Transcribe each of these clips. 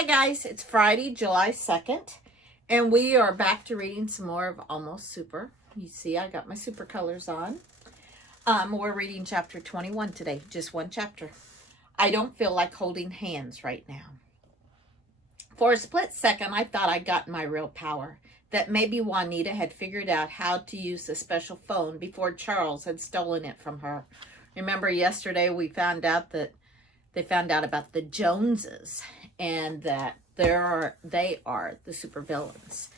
Hi guys, it's Friday, July 2nd, and we are back to reading some more of Almost Super. You see I got my super colors on. We're reading chapter 21 today, just one chapter. I don't feel like holding hands right now. For a split second, I thought I'd gotten my real power, that maybe Juanita had figured out how to use the special phone before Charles had stolen it from her. Remember yesterday we found out that they found out about the Joneses and that they are the supervillains.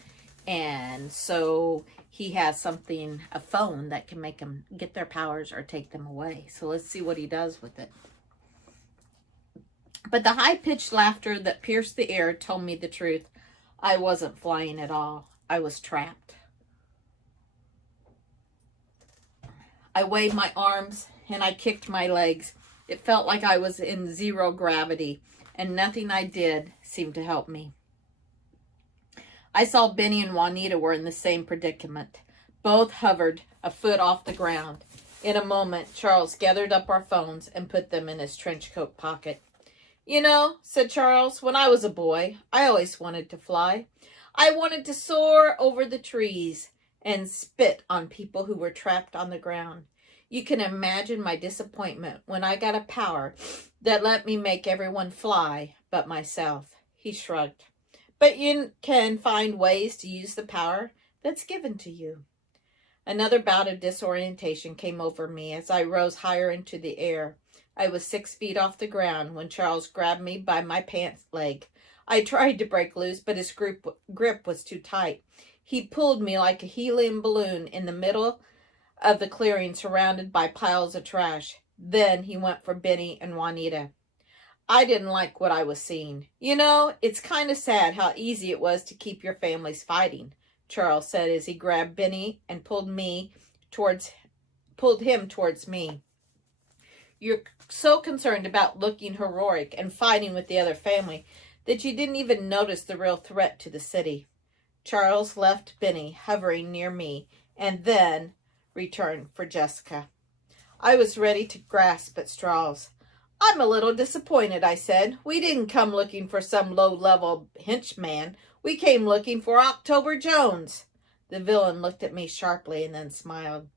And so he has something, a phone that can make them get their powers or take them away. So let's see what he does with it. But the high-pitched laughter that pierced the air told me the truth. I wasn't flying at all. I was trapped. I waved my arms and I kicked my legs. It felt like I was in zero gravity, and nothing I did seemed to help me. I saw Benny and Juanita were in the same predicament. Both hovered a foot off the ground. In a moment, Charles gathered up our phones and put them in his trench coat pocket. "You know," said Charles, "when I was a boy, I always wanted to fly. I wanted to soar over the trees and spit on people who were trapped on the ground. You can imagine my disappointment when I got a power that let me make everyone fly but myself." He shrugged. "But you can find ways to use the power that's given to you." Another bout of disorientation came over me as I rose higher into the air. I was 6 feet off the ground when Charles grabbed me by my pants leg. I tried to break loose, but his grip was too tight. He pulled me like a helium balloon in the middle of the clearing, surrounded by piles of trash. Then he went for Benny and Juanita. I didn't like what I was seeing. "You know, it's kind of sad how easy it was to keep your families fighting," Charles said as he grabbed Benny and pulled him towards me. "You're so concerned about looking heroic and fighting with the other family that you didn't even notice the real threat to the city." Charles left Benny hovering near me and then returned for Jessica. I was ready to grasp at straws. "I'm a little disappointed," I said. "We didn't come looking for some low-level henchman. We came looking for October Jones." The villain looked at me sharply and then smiled.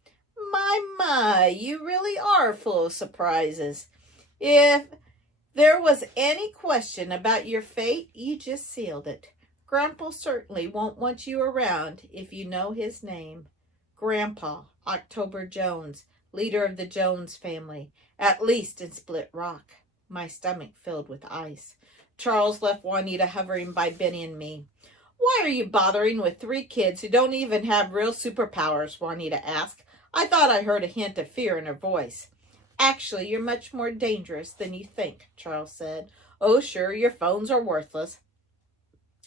My, you really are full of surprises. If there was any question about your fate, you just sealed it. Grandpa certainly won't want you around if you know his name. Grandpa October Jones, leader of the Jones family, at least in Split Rock. My stomach filled with ice. Charles left Juanita hovering by Benny and me. "Why are you bothering with 3 kids who don't even have real superpowers?" Juanita asked. I thought I heard a hint of fear in her voice. "Actually, you're much more dangerous than you think," Charles said. "Oh, sure, your phones are worthless.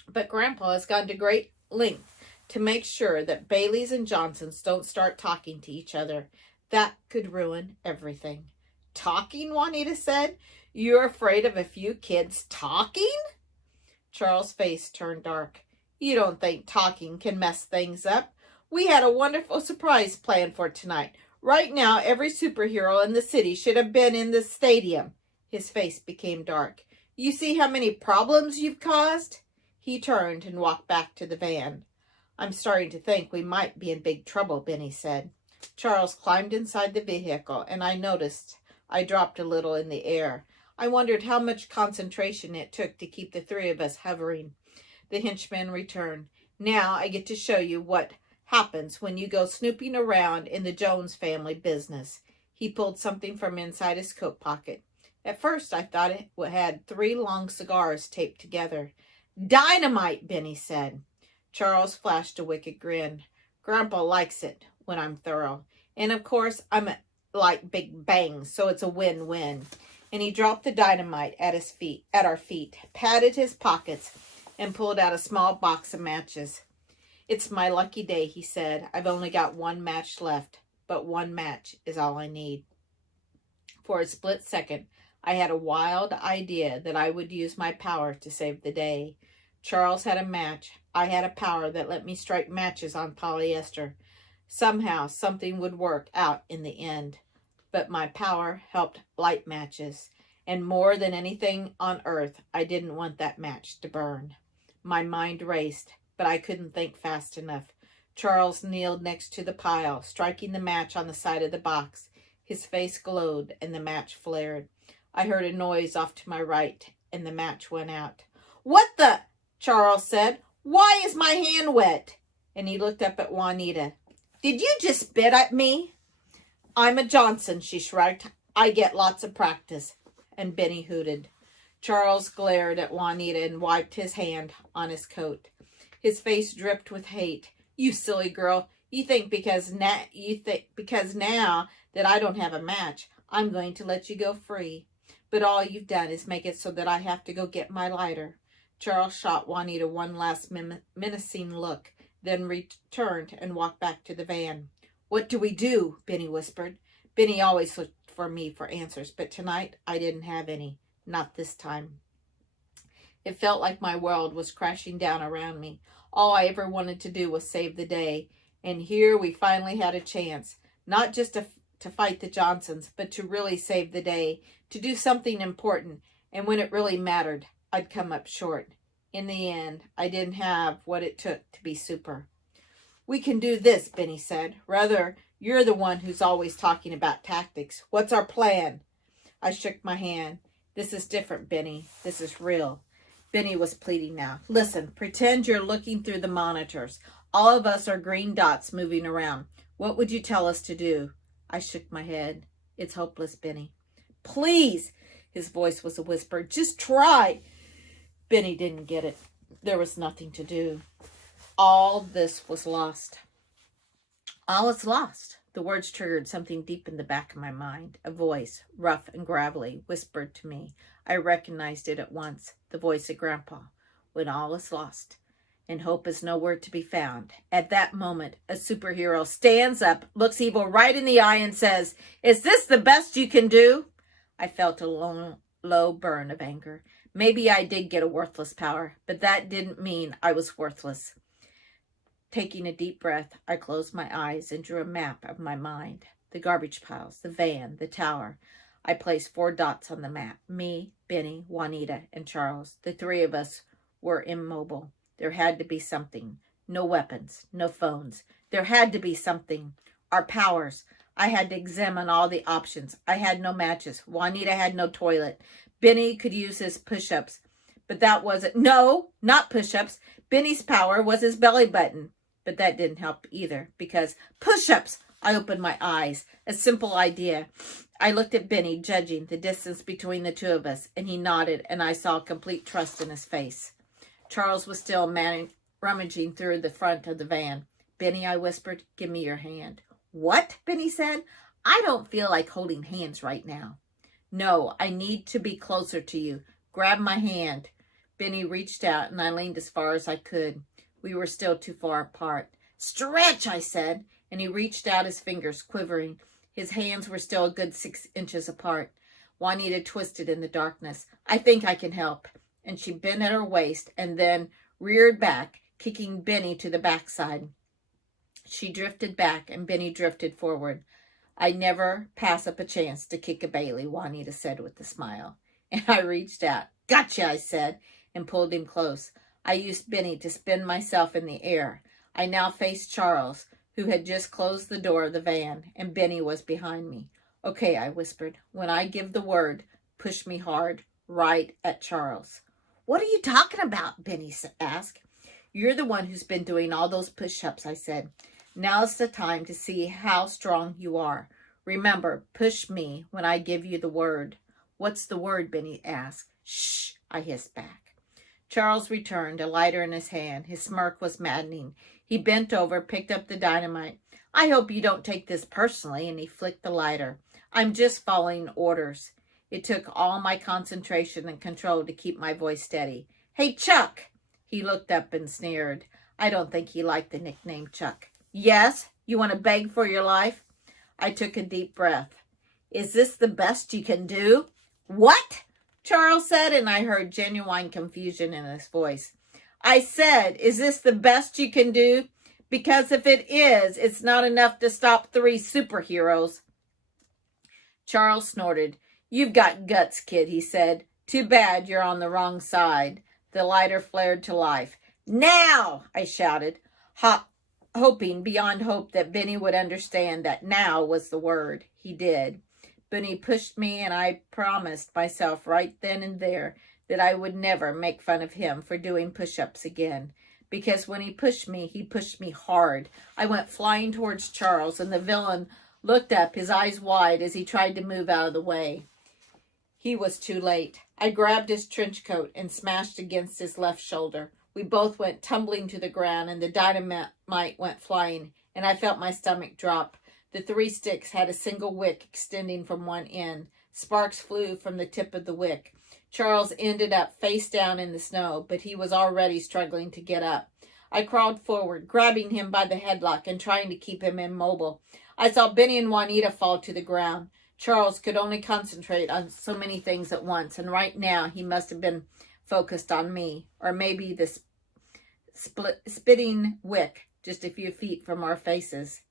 But Grandpa has gone to great length to make sure that Baileys and Johnsons don't start talking to each other. That could ruin everything." "Talking?" Juanita said. "You're afraid of a few kids talking?" Charles' face turned dark. "You don't think talking can mess things up? We had a wonderful surprise planned for tonight. Right now, every superhero in the city should have been in the stadium." His face became dark. "You see how many problems you've caused?" He turned and walked back to the van. "I'm starting to think we might be in big trouble," Benny said. Charles climbed inside the vehicle, and I noticed I dropped a little in the air. I wondered how much concentration it took to keep the 3 of us hovering. The henchman returned. "Now I get to show you what happens when you go snooping around in the Jones family business." He pulled something from inside his coat pocket. At first I thought it had 3 long cigars taped together. "Dynamite," Benny said. Charles flashed a wicked grin. "Grandpa likes it when I'm thorough. And of course I'm like Big Bang, so it's a win-win." And he dropped the dynamite at our feet, patted his pockets, and pulled out a small box of matches. "It's my lucky day," he said. "I've only got 1 match left, but 1 match is all I need." For a split second, I had a wild idea that I would use my power to save the day. Charles had a match. I had a power that let me strike matches on polyester. Somehow, something would work out in the end. But my power helped light matches, And more than anything on earth, I didn't want that match to burn. My mind raced, but I couldn't think fast enough. Charles kneeled next to the pile, striking the match on the side of the box. His face glowed, and the match flared. I heard a noise off to my right, and the match went out. "What the?" Charles said. "Why is my hand wet?" And he looked up at Juanita. "Did you just spit at me?" "I'm a Johnson," she shrugged. "I get lots of practice." And Benny hooted. Charles glared at Juanita and wiped his hand on his coat. His face dripped with hate. "You silly girl. You think because now that I don't have a match, I'm going to let you go free. But all you've done is make it so that I have to go get my lighter." Charles shot Juanita one last menacing look, then returned and walked back to the van. "What do we do?" Benny whispered. Benny always looked for me for answers, but tonight I didn't have any. Not this time. It felt like my world was crashing down around me. All I ever wanted to do was save the day. And here we finally had a chance, not just to fight the Johnsons, but to really save the day, to do something important. And when it really mattered, I'd come up short. In the end, I didn't have what it took to be super. "We can do this," Benny said. "Rather, you're the one who's always talking about tactics. What's our plan?" I shook my hand. "This is different, Benny. This is real." Benny was pleading now. "Listen, pretend you're looking through the monitors. All of us are green dots moving around. What would you tell us to do?" I shook my head. "It's hopeless, Benny." "Please," his voice was a whisper, "just try." Benny didn't get it. There was nothing to do. All this was lost. All is lost. The words triggered something deep in the back of my mind. A voice, rough and gravelly, whispered to me. I recognized it at once. The voice of Grandpa. "When all is lost, and hope is nowhere to be found." At that moment, a superhero stands up, looks evil right in the eye, and says, "Is this the best you can do?" I felt a low burn of anger. Maybe I did get a worthless power, but that didn't mean I was worthless. Taking a deep breath, I closed my eyes and drew a map of my mind. The garbage piles, the van, the tower. I placed 4 dots on the map. Me, Benny, Juanita, and Charles. The 3 of us were immobile. There had to be something. No weapons, no phones. There had to be something. Our powers. I had to examine all the options. I had no matches. Juanita had no toilet. Benny could use his push-ups, but that wasn't... No, not push-ups. Benny's power was his belly button. But that didn't help either, because push-ups. I opened my eyes. A simple idea. I looked at Benny, judging the distance between the 2 of us, and he nodded, and I saw complete trust in his face. Charles was still rummaging through the front of the van. "Benny," I whispered, "give me your hand." "What?" Benny said. "I don't feel like holding hands right now." "No, I need to be closer to you. Grab my hand." Benny reached out, and I leaned as far as I could. We were still too far apart. "Stretch," I said, and he reached out, his fingers quivering. His hands were still a good 6 inches apart. Juanita twisted in the darkness. "I think I can help." And she bent at her waist and then reared back, kicking Benny to the backside. She drifted back, and Benny drifted forward. "I never pass up a chance to kick a Bailey," Juanita said with a smile. And I reached out. "Gotcha," I said, and pulled him close. I used Benny to spin myself in the air. I now faced Charles, who had just closed the door of the van, and Benny was behind me. "Okay," I whispered. "When I give the word, push me hard, right at Charles." "What are you talking about?" Benny asked. "You're the one who's been doing all those push-ups," I said. "Now's the time to see how strong you are. Remember, push me when I give you the word." "What's the word?" Benny asked. "Shh," I hissed back. Charles returned, a lighter in his hand. His smirk was maddening. He bent over, picked up the dynamite. "I hope you don't take this personally," and he flicked the lighter. "I'm just following orders." It took all my concentration and control to keep my voice steady. "Hey, Chuck!" He looked up and sneered. I don't think he liked the nickname Chuck. "Yes? You want to beg for your life?" I took a deep breath. "Is this the best you can do?" "What?" Charles said, and I heard genuine confusion in his voice. "I said, is this the best you can do? Because if it is, it's not enough to stop 3 superheroes." Charles snorted. "You've got guts, kid," he said. "Too bad you're on the wrong side." The lighter flared to life. "Now!" I shouted, hoping beyond hope that Benny would understand that now was the word. He did. Benny pushed me, and I promised myself right then and there that I would never make fun of him for doing push-ups again. Because when he pushed me hard. I went flying towards Charles, and the villain looked up, his eyes wide, as he tried to move out of the way. He was too late. I grabbed his trench coat and smashed against his left shoulder. We both went tumbling to the ground, and the dynamite went flying, and I felt my stomach drop. The 3 sticks had a single wick extending from one end. Sparks flew from the tip of the wick. Charles ended up face down in the snow, but he was already struggling to get up. I crawled forward, grabbing him by the headlock and trying to keep him immobile. I saw Benny and Juanita fall to the ground. Charles could only concentrate on so many things at once, and right now he must have been focused on me, or maybe the spitting wick just a few feet from our faces.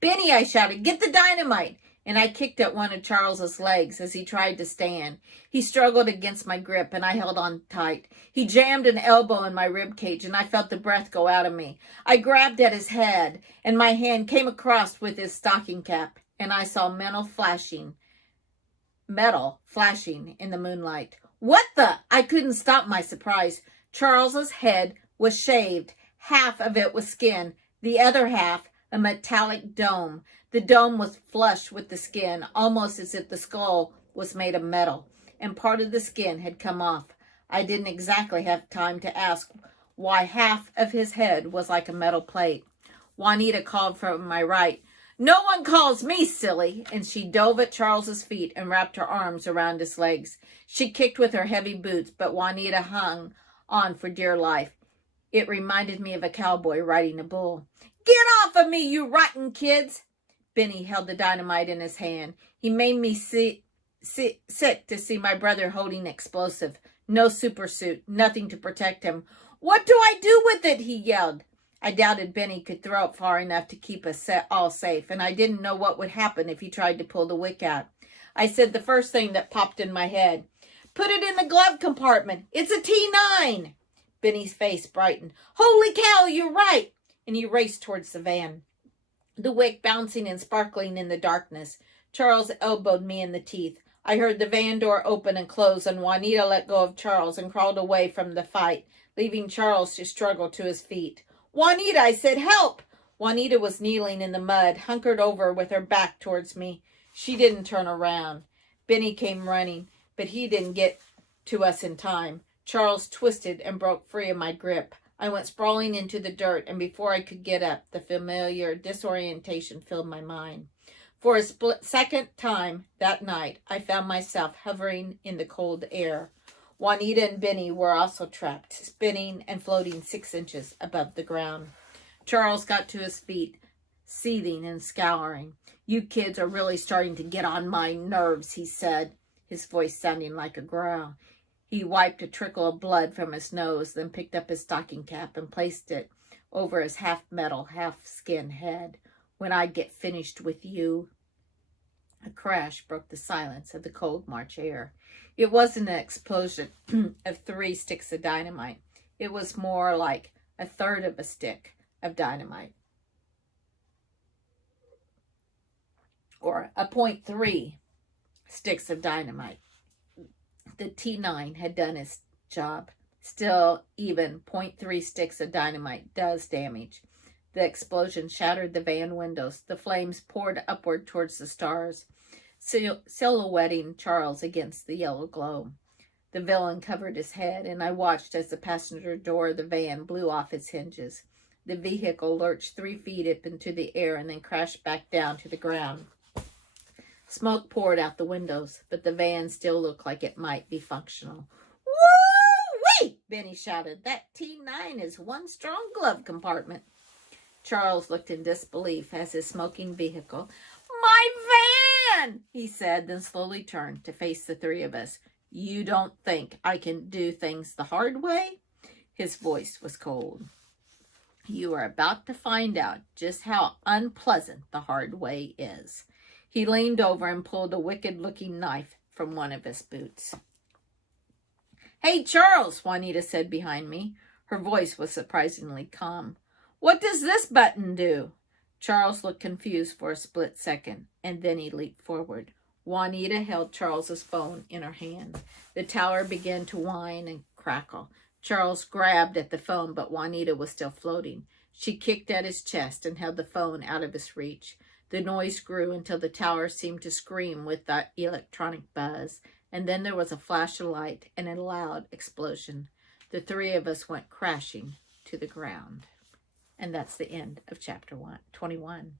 "Benny," I shouted, "get the dynamite!" And I kicked at one of Charles's legs as he tried to stand. He struggled against my grip, and I held on tight. He jammed an elbow in my rib cage, and I felt the breath go out of me. I grabbed at his head, and my hand came across with his stocking cap, and I saw metal flashing in the moonlight. "What the?" I couldn't stop my surprise. Charles's head was shaved. Half of it was skin, the other half a metallic dome. The dome was flush with the skin, almost as if the skull was made of metal, and part of the skin had come off. I didn't exactly have time to ask why half of his head was like a metal plate. Juanita called from my right, "No one calls me silly," and she dove at Charles's feet and wrapped her arms around his legs. She kicked with her heavy boots, but Juanita hung on for dear life. It reminded me of a cowboy riding a bull. "Get off of me, you rotten kids!" Benny held the dynamite in his hand. He made me sick to see my brother holding explosive. No super suit, nothing to protect him. "What do I do with it?" he yelled. I doubted Benny could throw it far enough to keep us all safe, and I didn't know what would happen if he tried to pull the wick out. I said the first thing that popped in my head. "Put it in the glove compartment. It's a T9. Benny's face brightened. "Holy cow, you're right!" And he raced towards the van, the wick bouncing and sparkling in the darkness. Charles elbowed me in the teeth. I heard the van door open and close, and Juanita let go of Charles and crawled away from the fight, leaving Charles to struggle to his feet. "Juanita," I said, "help!" Juanita was kneeling in the mud, hunkered over with her back towards me. She didn't turn around. Benny came running, but he didn't get to us in time. Charles twisted and broke free of my grip. I went sprawling into the dirt, and before I could get up, the familiar disorientation filled my mind. For a second time that night, I found myself hovering in the cold air. Juanita and Benny were also trapped, spinning and floating 6 inches above the ground. Charles got to his feet, seething and scowling. "You kids are really starting to get on my nerves," he said, his voice sounding like a growl. He wiped a trickle of blood from his nose, then picked up his stocking cap and placed it over his half-metal, half-skin head. "When I get finished with you." A crash broke the silence of the cold March air. It wasn't an explosion of 3 sticks of dynamite. It was more like a third of a stick of dynamite, or a 0.3 sticks of dynamite. The T9 had done its job. Still, even 0.3 sticks of dynamite does damage. The explosion shattered the van windows. The flames poured upward towards the stars, silhouetting Charles against the yellow glow. The villain covered his head, and I watched as the passenger door of the van blew off its hinges. The vehicle lurched 3 feet up into the air and then crashed back down to the ground. Smoke poured out the windows, but the van still looked like it might be functional. "Woo-wee!" Benny shouted. "That T9 is one strong glove compartment." Charles looked in disbelief as his smoking vehicle. "My van!" he said, then slowly turned to face the 3 of us. "You don't think I can do things the hard way?" His voice was cold. "You are about to find out just how unpleasant the hard way is." He leaned over and pulled a wicked-looking knife from one of his boots. "Hey, Charles," Juanita said behind me. Her voice was surprisingly calm. "What does this button do?" Charles looked confused for a split second, and then he leaped forward. Juanita held Charles's phone in her hand. The tower began to whine and crackle. Charles grabbed at the phone, but Juanita was still floating. She kicked at his chest and held the phone out of his reach. The noise grew until the tower seemed to scream with that electronic buzz, and then there was a flash of light and a loud explosion. The three of us went crashing to the ground. And that's the end of chapter 21.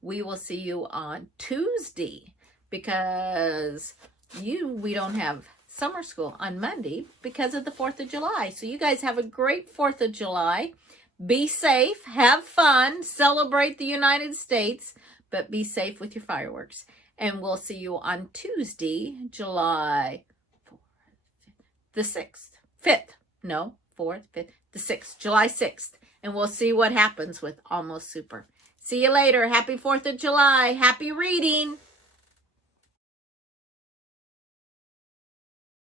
We will see you on Tuesday because we don't have summer school on Monday because of the 4th of July. So you guys have a great 4th of July. Be safe, have fun, celebrate the United States, but be safe with your fireworks. And we'll see you on Tuesday, July 4th, the 6th, 5th, no, 4th, 5th, the 6th, July 6th. And we'll see what happens with Almost Super. See you later. Happy 4th of July. Happy reading.